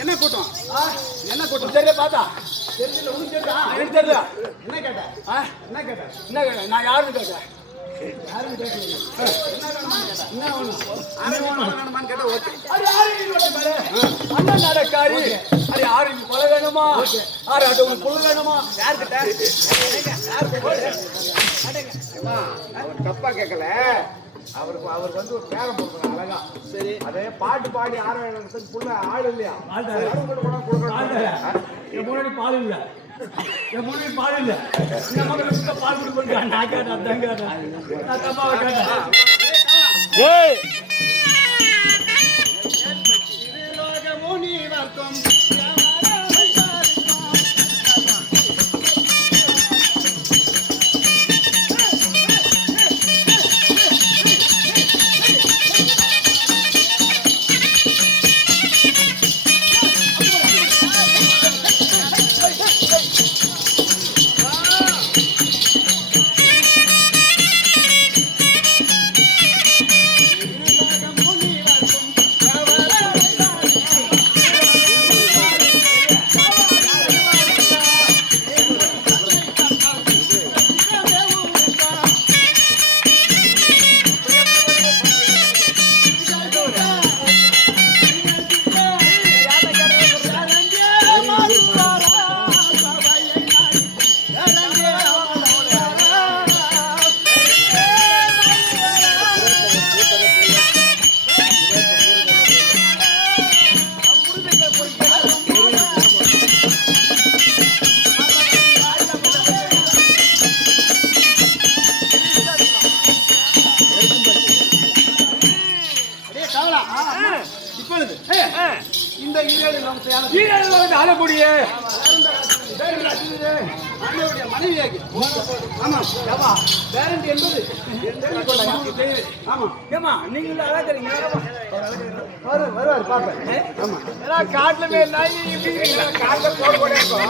என்ன கூட்டம் என்ன கூட்டம் தெரியல பார்த்தா தெரியல உனக்கு தெரியல என்ன கேட்ட என்ன கேட்ட என்ன கேட்ட நான் யாருன்னு கேட்டேன் யாருன்னு கேட்டேன் என்ன வேணும் கேட்ட ஓகே அது யாரு அண்ணன் நடக்காரி அது யாரு கொலை வேணுமா யாரு அது உங்களுக்கு கொலை வேணுமா யாருக்கிட்ட தப்பா கேட்கல அவருக்கு வந்து ஒரு பேரம் போடுறாங்க அழகா சரி அதே பாட்டு பாடி ஆரம்பிச்சு புள்ள ஆள் இல்லையா என் முன்னாடி பால் இல்ல என் முன்னாடி பால் இல்ல இந்த மகளுக்கு பால் கொடுக்க நான் கேட்டேன் அதான் கேட்டேன் நான் தப்பாவை கேட்டேன் இந்த ஈரேடு ஆளக்கூடிய மனைவியாகி ஆமா பேரண்ட் என்பது ஆமா ஏமா நீங்க அழகிறீங்க வருவார் பார்ப்பேன் ஆமா காட்டுல காட்டுல போட இருக்கும்